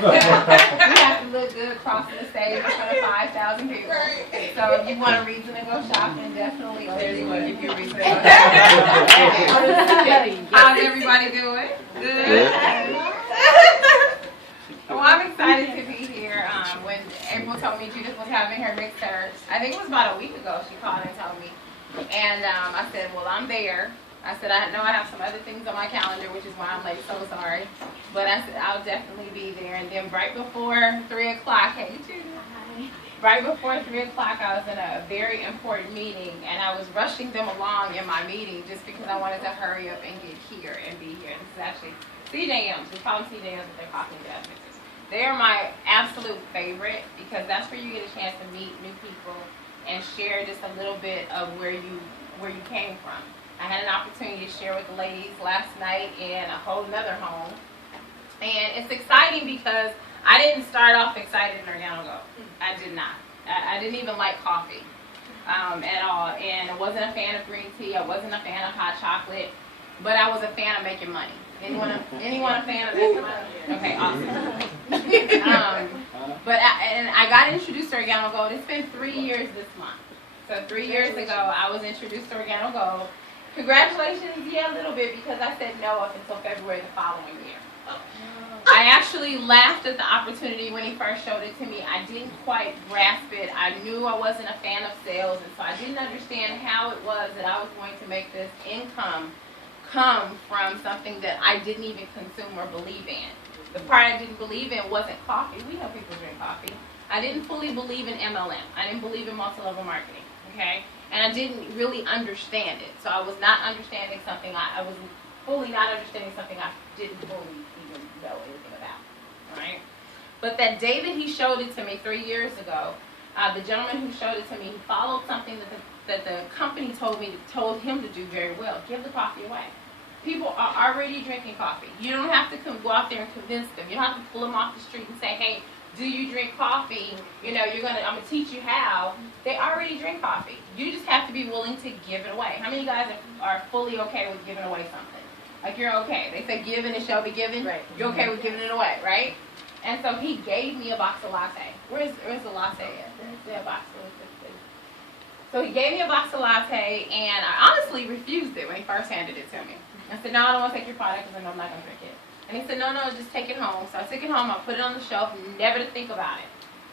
have to look good crossing the stage in front of 5,000 people. So if you want a reason to go shopping, definitely there's one. Give you a reason to go shopping. How's everybody doing? Good. Well, I'm excited to be here. When April told me Judith was having her mixer, I think it was about a week ago, she called and told me. And I said, well, I'm there. I said, I know I have some other things on my calendar, which is why I'm late, so sorry. But I said, I'll definitely be there. And then right before 3 o'clock, hey, Judith. Right before 3 o'clock, I was in a very important meeting, and I was rushing them along in my meeting just because I wanted to hurry up and get here and be here. This is actually CJMs. We call them CJMs, but they're coffee and jazz mixers. They are my absolute favorite because that's where you get a chance to meet new people and share just a little bit of where you came from. I had an opportunity to share with the ladies last night in a whole nother home. And it's exciting because I didn't start off excited in Organo Go. I did not. I didn't even like coffee at all. And I wasn't a fan of green tea. I wasn't a fan of hot chocolate. But I was a fan of making money. Anyone a fan of making money? Okay, awesome. And I got introduced to Organo Go. It's been 3 years this month. So 3 years ago, I was introduced to Organo Go. Congratulations, yeah, a little bit, because I said no up until February the following year. I actually laughed at the opportunity when he first showed it to me. I didn't quite grasp it. I knew I wasn't a fan of sales, and so I didn't understand how it was that I was going to make this income come from something that I didn't even consume or believe in. The part I didn't believe in wasn't coffee. We know people drink coffee. I didn't fully believe in MLM. I didn't believe in multi-level marketing, okay? And I didn't really understand it. So I was not understanding something, I was fully not understanding something I didn't fully even know anything about, all right? But that day that he showed it to me 3 years ago, the gentleman who showed it to me, he followed something that the company told him to do very well. Give the coffee away. People are already drinking coffee. You don't have to go out there and convince them. You don't have to pull them off the street and say, hey, do you drink coffee? You know, I'm gonna teach you how. They already drink coffee. You just have to be willing to give it away. How many guys are fully okay with giving away something? Like, you're okay. They say give and it shall be given. Right. You're okay with giving it away, right? And so he gave me a box of latte. Where's the latte at? Where's the box of latte? So he gave me a box of latte, and I honestly refused it when he first handed it to me. I said, no, I don't want to take your product because I know I'm not going to drink it. And he said, no, just take it home. So I took it home, I put it on the shelf, never to think about it.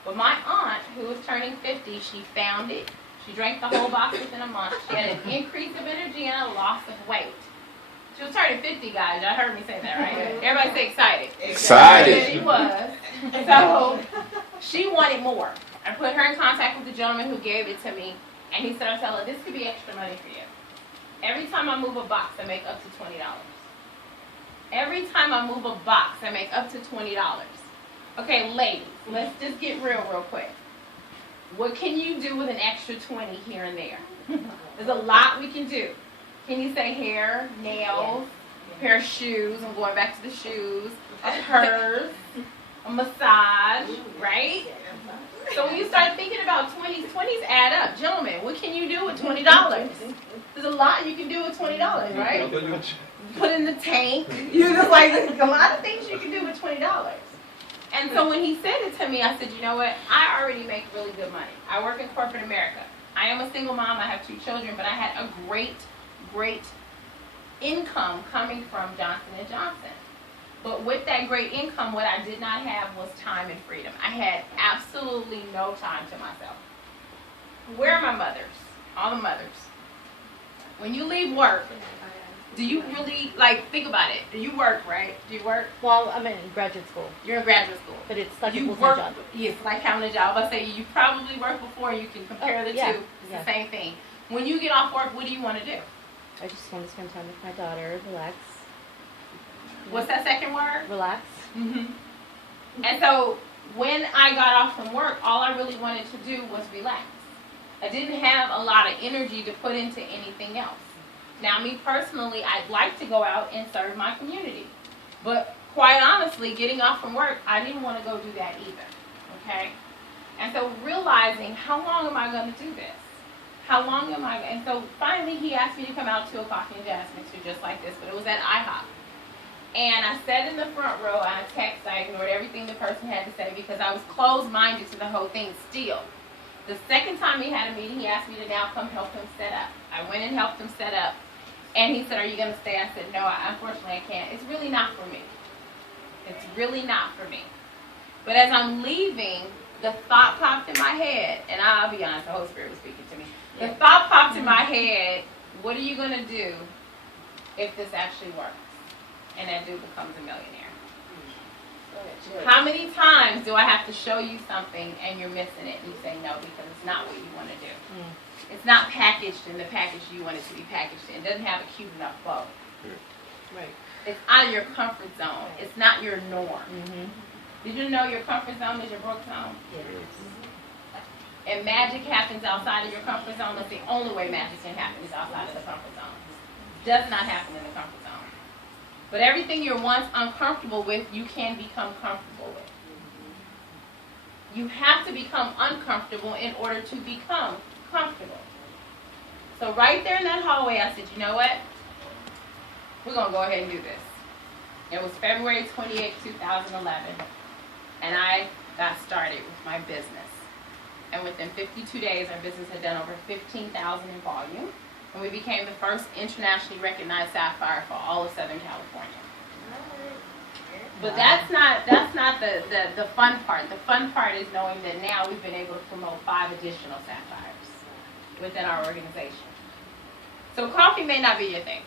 But my aunt, who was turning 50, she found it. She drank the whole box within a month. She had an increase of energy and a loss of weight. She was turning 50, guys. Y'all heard me say that, right? Everybody say excited. Excited. She was. So she wanted more. I put her in contact with the gentleman who gave it to me, and he said, Arcella, this could be extra money for you. Every time I move a box, I make up to $20. Every time I move a box, I make up to $20. Okay, ladies, let's just get real quick. What can you do with an extra 20 here and there? There's a lot we can do. Can you say hair, nails, a pair of shoes? I'm going back to the shoes. A purse, a massage, right? So when you start thinking about 20s add up. Gentlemen, what can you do with $20? There's a lot you can do with $20, right? Put in the tank. You know, like, there's a lot of things you can do with $20. And so when he said it to me, I said, you know what? I already make really good money. I work in corporate America. I am a single mom. I have 2 children, but I had a great income coming from Johnson & Johnson. But with that great income, what I did not have was time and freedom. I had absolutely no time to myself. Where are my mothers? All the mothers. When you leave work, do you really, think about it. Do you work, right? Do you work? Well, I'm in graduate school. You're in graduate school. But it's like you a full-time job. Yes, like having a job. I say you probably worked before, you can compare the two. It's the same thing. When you get off work, what do you want to do? I just want to spend time with my daughter, relax. What's that second word? Relax. Mm-hmm. And so when I got off from work, all I really wanted to do was relax. I didn't have a lot of energy to put into anything else. Now, me personally, I'd like to go out and serve my community. But quite honestly, getting off from work, I didn't want to go do that either. Okay? And so realizing, how long am I going to do this? How long am I? And so finally, he asked me to come out to a coffee and jazz mixer just like this, but it was at IHOP. And I sat in the front row, I ignored everything the person had to say because I was closed-minded to the whole thing still. The second time he had a meeting, he asked me to now come help him set up. I went and helped him set up. And he said, "Are you going to stay?" I said, "No, unfortunately I can't. It's really not for me. It's really not for me." But as I'm leaving, the thought popped in my head. And I'll be honest, the Holy Spirit was speaking to me. The thought popped in my head, what are you going to do if this actually works? And that dude becomes a millionaire. How many times do I have to show you something and you're missing it and you say no because it's not what you want to do? It's not packaged in the package you want it to be packaged in. It doesn't have a cute enough bow. Right. It's out of your comfort zone. It's not your norm. Did you know your comfort zone is your broke zone? And magic happens outside of your comfort zone. That's the only way magic can happen is outside of the comfort zone. It does not happen in the comfort zone. But everything you're once uncomfortable with, you can become comfortable with. You have to become uncomfortable in order to become comfortable. So right there in that hallway, I said, you know what? We're going to go ahead and do this. It was February 28, 2011, and I got started with my business. And within 52 days, our business had done over 15,000 in volume. And we became the first internationally recognized sapphire for all of Southern California. But that's not the fun part. The fun part is knowing that now we've been able to promote 5 additional sapphires within our organization. So coffee may not be your thing.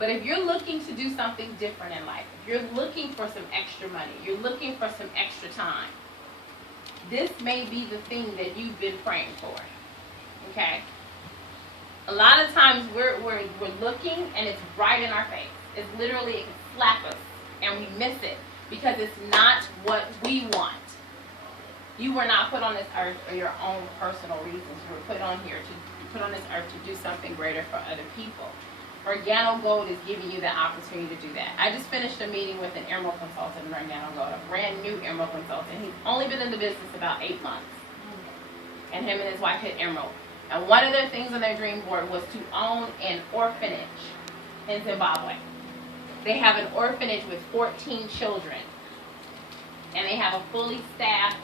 But if you're looking to do something different in life, if you're looking for some extra money, you're looking for some extra time, this may be the thing that you've been praying for. Okay? A lot of times we're looking and it's right in our face. It's literally, it can slap us and we miss it because it's not what we want. You were not put on this earth for your own personal reasons. You were put on this earth to do something greater for other people. Organo Gold is giving you the opportunity to do that. I just finished a meeting with an emerald consultant in Organo Gold, a brand new emerald consultant. He's only been in the business about 8 months. And him and his wife hit emerald. And one of their things on their dream board was to own an orphanage in Zimbabwe. They have an orphanage with 14 children. And they have a fully staffed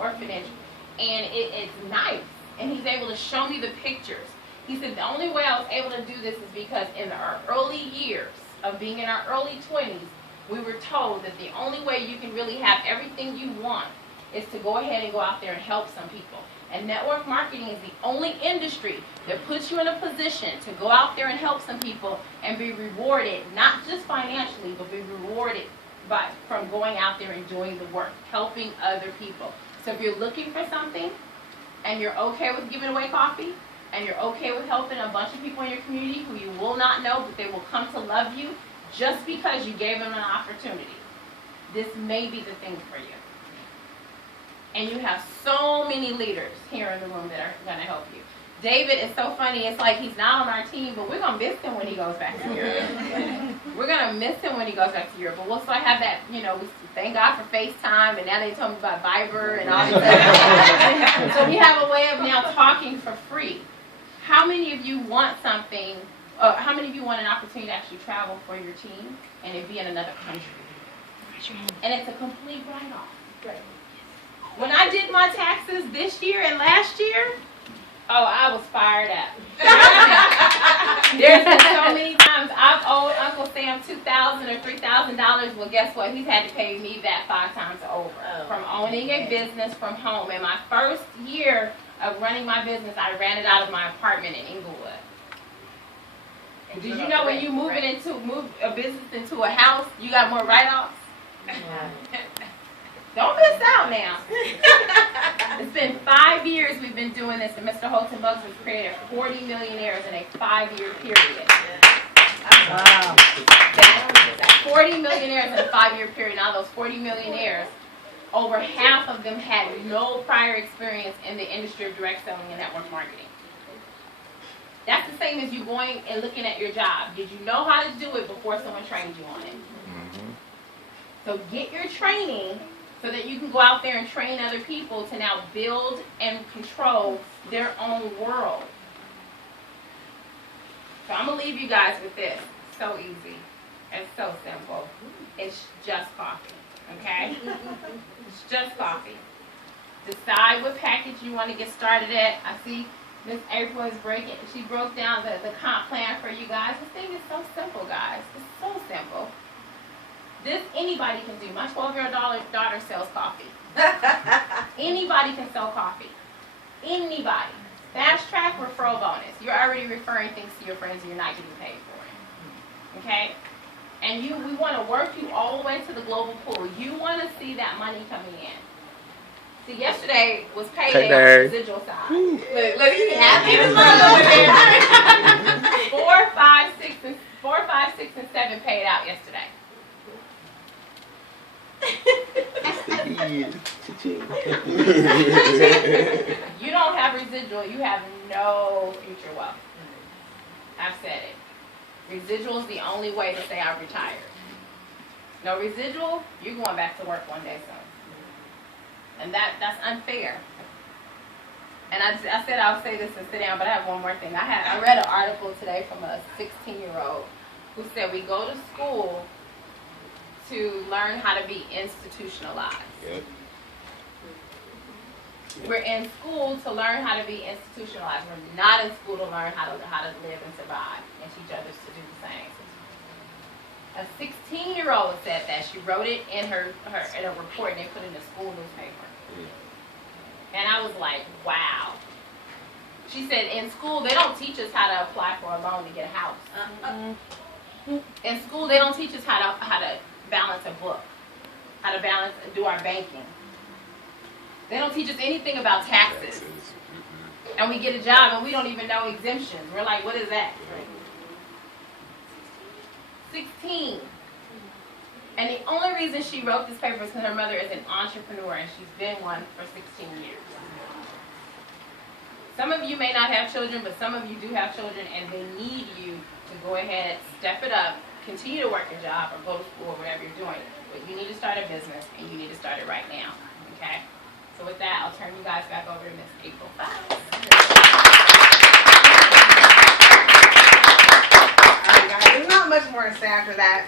orphanage. And it's nice. And he's able to show me the pictures. He said, the only way I was able to do this is because in our early years of being in our early 20s, we were told that the only way you can really have everything you want is to go ahead and go out there and help some people. And network marketing is the only industry that puts you in a position to go out there and help some people and be rewarded, not just financially, but be rewarded from going out there and doing the work, helping other people. So if you're looking for something and you're okay with giving away coffee, and you're okay with helping a bunch of people in your community who you will not know, but they will come to love you just because you gave them an opportunity, this may be the thing for you. And you have so many leaders here in the room that are going to help you. David is so funny. It's like he's not on our team, but we're going to miss him when he goes back to Europe. We're going to miss him when he goes back to Europe. But we'll still have that, we thank God for FaceTime, and now they told me about Viber and all this stuff. So we have a way of now talking for free. How many of you want something, how many of you want an opportunity to actually travel for your team and it be in another country? And it's a complete write-off. Right. When I did my taxes this year and last year, I was fired up. There's been so many times I've owed Uncle Sam $2,000 or $3,000. Well, guess what? He's had to pay me that 5 times over from owning a business from home. In my first year of running my business, I ran it out of my apartment in Inglewood. And did you know when you move a business into a house, you got more write-offs? Yeah. Don't miss out now. It's been 5 years we've been doing this, and Mr. Holton Bugs has created 40 millionaires in a 5-year period. Wow. That's 40 millionaires in a 5-year period. Now those 40 millionaires, over half of them had no prior experience in the industry of direct selling and network marketing. That's the same as you going and looking at your job. Did you know how to do it before someone trained you on it? Mm-hmm. So get your training so that you can go out there and train other people to now build and control their own world. So I'm going to leave you guys with this. so easy. It's so simple. It's just coffee, okay? It's just coffee. Decide what package you want to get started at. I see Miss April is breaking. She broke down the comp plan for you guys. This thing is so simple, guys. It's so simple. This anybody can do. My 12-year-old daughter sells coffee. Anybody can sell coffee. Anybody. Fast track referral bonus. You're already referring things to your friends and you're not getting paid for it. Okay? And we want to work you all the way to the global pool. You want to see that money coming in. See, yesterday was payday on the residual side. Look, he happy. 4, 5, 6, and 7 paid out yesterday. You don't have residual, you have no future wealth. I've said it. Residual is the only way to say I'm retired. No residual, you're going back to work one day soon. And that's unfair. And I said I'll say this and sit down, but I have one more thing. I read an article today from a 16-year-old who said we go to school to learn how to be institutionalized. Yep. We're in school to learn how to be institutionalized. We're not in school to learn how to live and survive and teach others to do the same. A 16-year-old said that. She wrote it in in a report and they put it in the school newspaper. And I was like, wow. She said in school they don't teach us how to apply for a loan to get a house. In school they don't teach us how to balance a book, how to do our banking. They don't teach us anything about taxes. And we get a job and we don't even know exemptions. We're like, what is that? 16. And the only reason she wrote this paper is because her mother is an entrepreneur and she's been one for 16 years. Some of you may not have children, but some of you do have children and they need you to go ahead, step it up, continue to work a job or go to school or whatever you're doing. But you need to start a business and you need to start it right now. Okay? So with that, I'll turn you guys back over to Miss April. Bye. All right, guys. There's not much more to say after that.